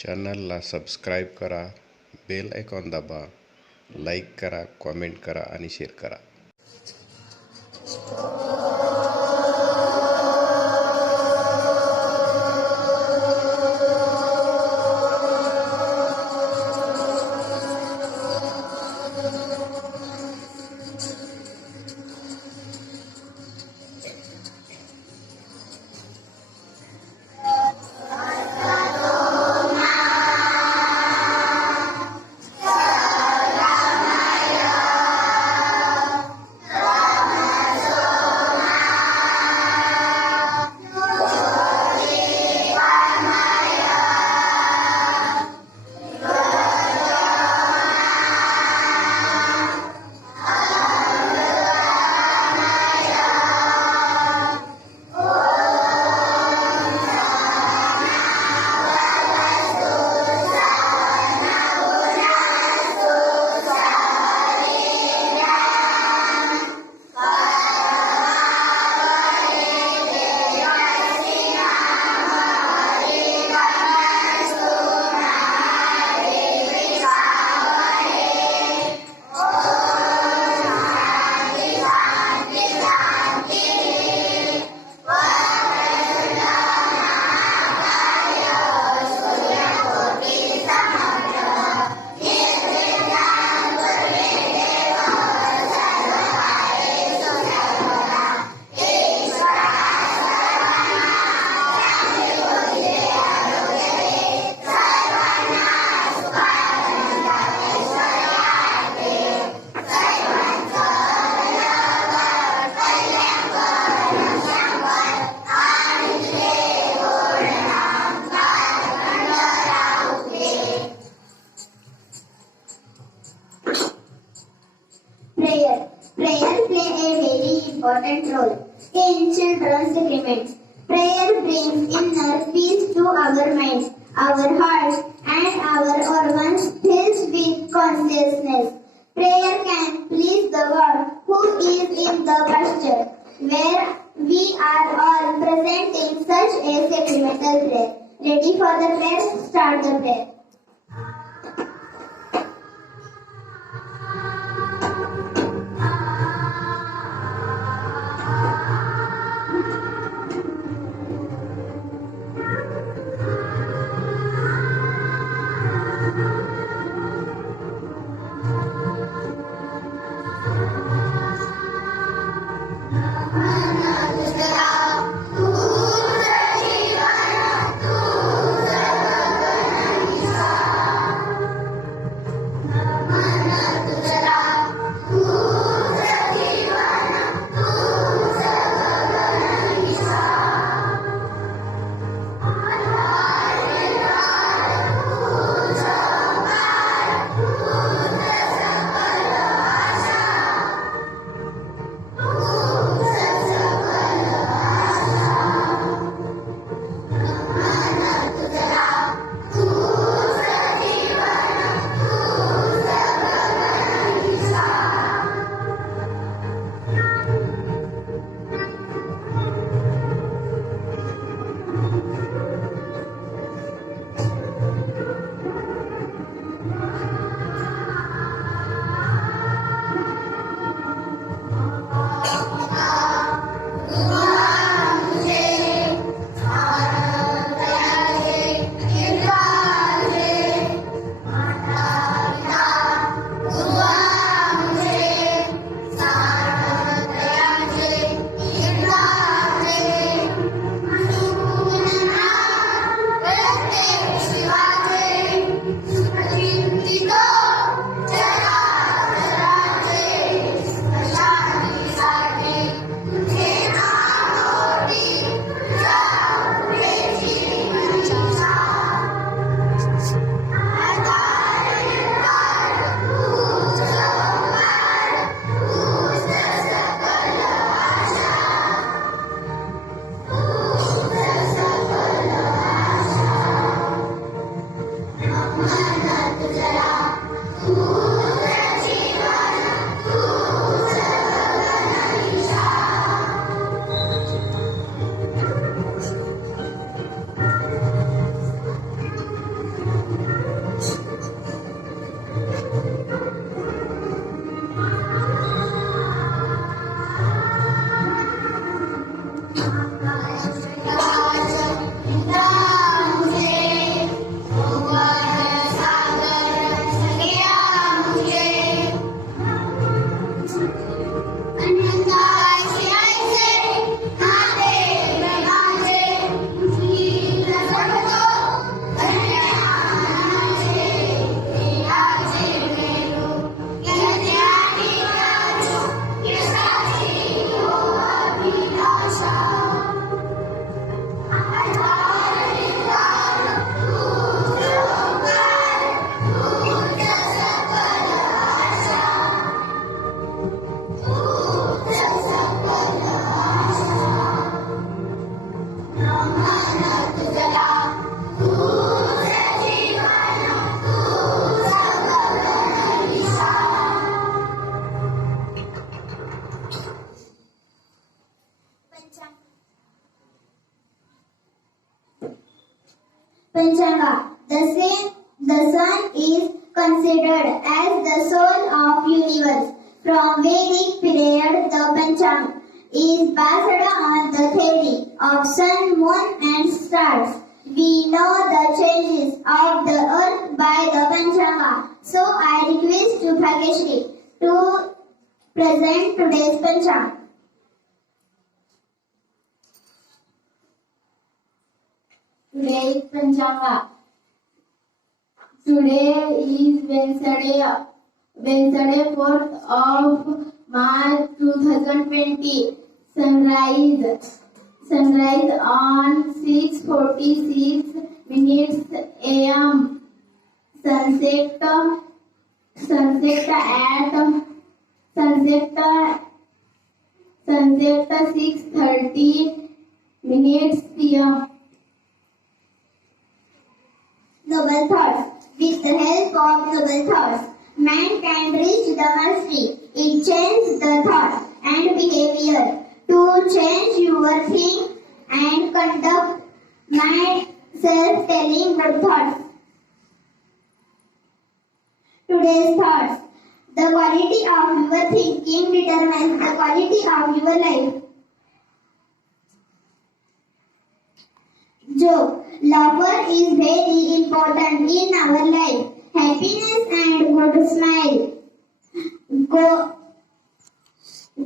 चॅनलला सबस्क्राईब करा, bell icon दाबा, लाईक करा, कॉमेंट करा आणि शेअर करा. Prayer play a very important role in children's development. Prayer brings inner peace to our mind, our hearts, and our organs filled with consciousness. Prayer can please the God who is in the pasture, where we are all present in such a sacramental prayer. Ready for the prayer? Start the prayer. Panchanga. The sun is considered as the soul of universe. From Vedic period, the Panchanga is based on the theory of sun, moon and stars. We know the changes of the earth by the Panchanga. So I request to Bhageshri to present today's Panchanga. Today's Panchanga. Today is Wednesday, 4th of March 2020. Sunrise on 6:46 minutes AM. Sunset at 6:30 minutes PM. Noble thoughts. With the help of noble thoughts, man can reach the mastery. It changes the thought and behavior. To change your think and conduct myself telling good thoughts. Today's thoughts. The quality of your thinking determines the quality of your life. Joke. Laughter is very important in our life. Happiness and good smile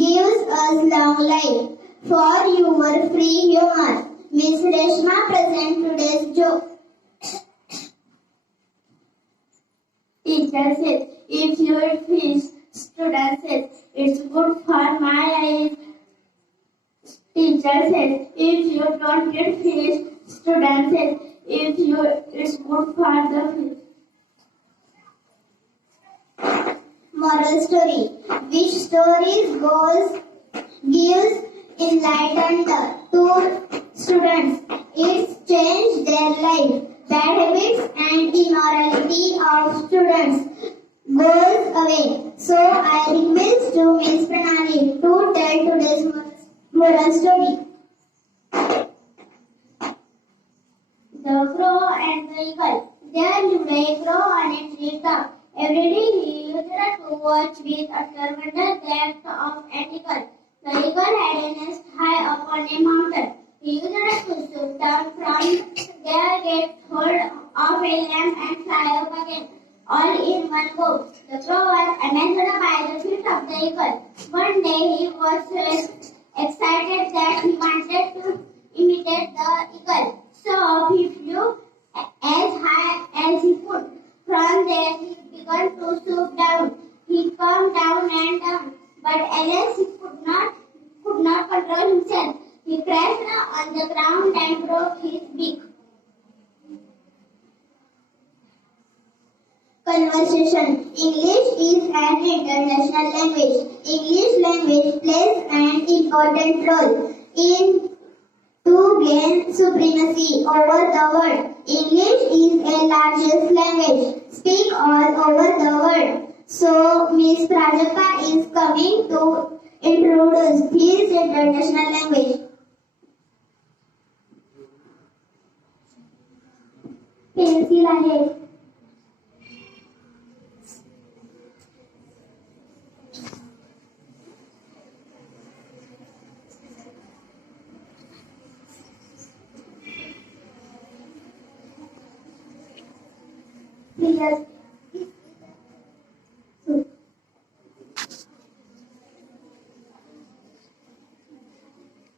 gives us long life. For your free humor, Miss Reshma present today's joke. Teacher says, if you eat fish, student says, it's good for my eyes. Teacher says, if you don't eat fish, student says, it's good for the fish. Moral story. Which stories gives enlightenment to students? It's changed their life. Bad habits and immorality of students goes away. So I request to Miss Pranali to tell today's moral story. The crow and the eagle. There lived a crow on a tree top. Every day he used to watch with utter wonder the act of an eagle. The eagle had a nest high up on a mountain. He used to swoop down from there, get hold of a lamb and fly up again, all in one go. The crow was amazed by the feat of the eagle. One day he was so excited that he wanted to imitate the eagle. So he flew as high as he could. From there he began to swoop down. He came down and down, but alas he could not control himself. He crashed on the ground and broke his beak. Conversation. English is an international language. English language plays an important role to gain supremacy over the world. English is a largest language, speak all over the world. So, Miss Prajakta is coming to introduce his international language. Pencil आहे.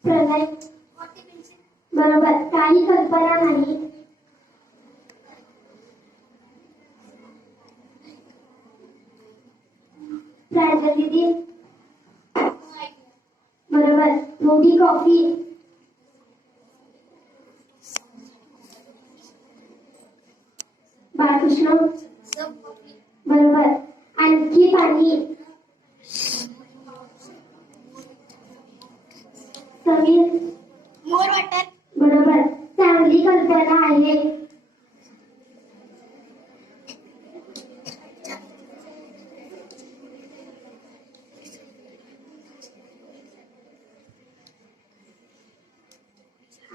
प्रलय. बरोबर. काही कल्पना नाही. प्राजक्ती. बरोबर. मोठी coffee. Balkrishna. बरोबर. आणखी पाणी. समीर. More water. बरोबर. चांगली कल्पना आहे.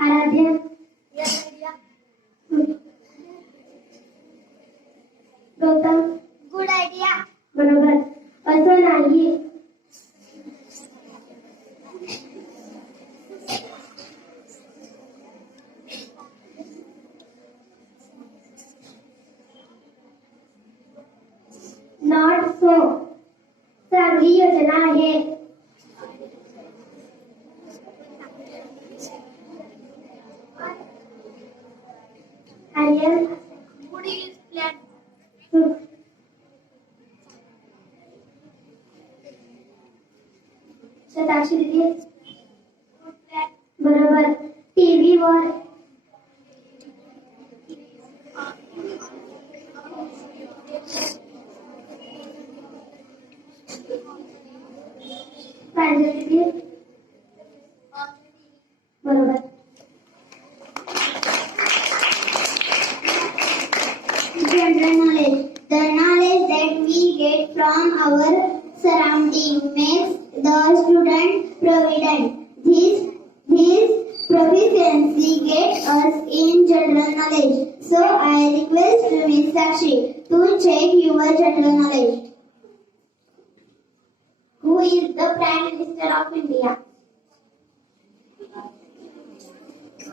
आराध्य. चांगली योजना आहे. आर्यन शताक्षी दिदी बरोबर. टीव्ही वर प्रांजली बरोबर. General knowledge. The knowledge that we get from our surrounding makes the student proficient. This proficiency gets us in general knowledge. So I request Ms. Sakshi to check your general knowledge. Who is the Prime Minister of India?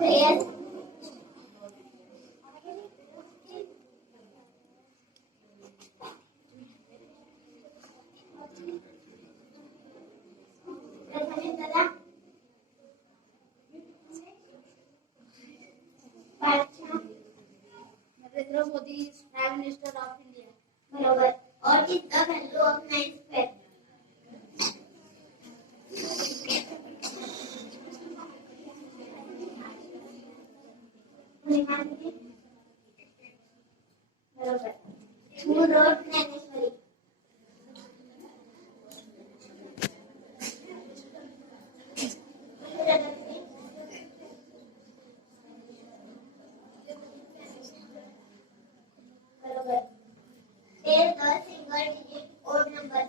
Yes. Narendra Modi is Prime Minister of India. बरोबर. What is the value of 9 square? बरोबर. Who wrote Gnaneshwari? बरोबर. Tell the single digit odd number.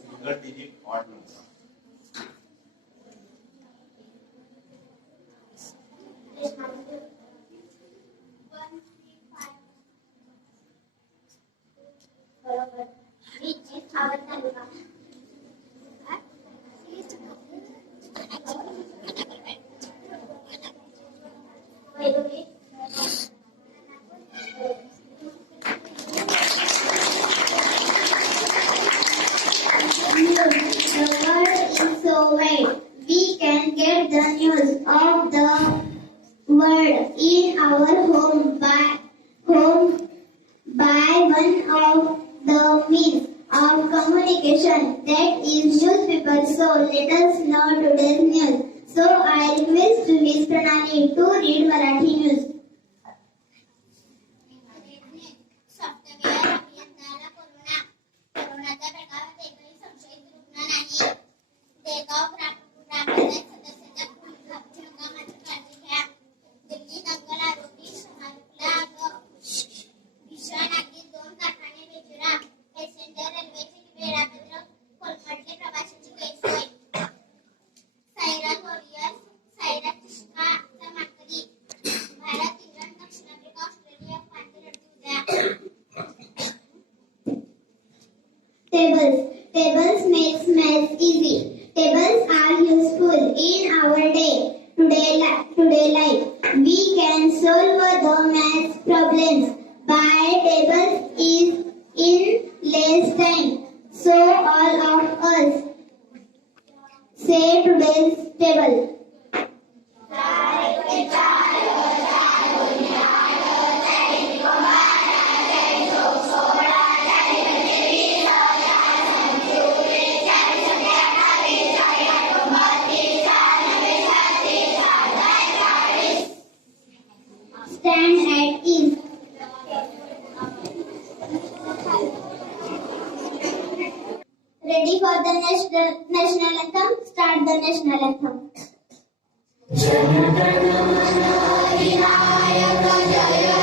Single digit odd number. बरोबर. Which is our taluka? Vairovi. The world is so wide. We can get the news of the world in our home by one of the means of communication, that is newspaper. So let us know today's news. So I request Ms. Pranali to read Marathi news. Software अभियंत्याला कोरोनाचा प्रकार एकही संशयित रुग्ण नाही. देगाव ग्रामपंचायत सदस्याच्या हंगामाची काळजी घ्या. दिल्ली दंगल आरोपी शाहरुखला भीषण आगीत 2 कारखाने वेचला. पॅसेंजर रेल्वेचे वेळापत्रक कोलमडले. प्रवाशांची गैरसोय. सायराज वॉरियर्स सायराज चषकाचा मानकरी. भारत इंग्लंड दक्षिण आफ्रिका ऑस्ट्रेलिया उपांत्य लढती उद्या. Tables makes maths easy. Tables are useful in our today life. We can solve the maths problems by tables in less time. So all of us say today's table. Stand at ease. Ready for the national anthem? Start the national anthem. Jana Gana मन अधिनायक जय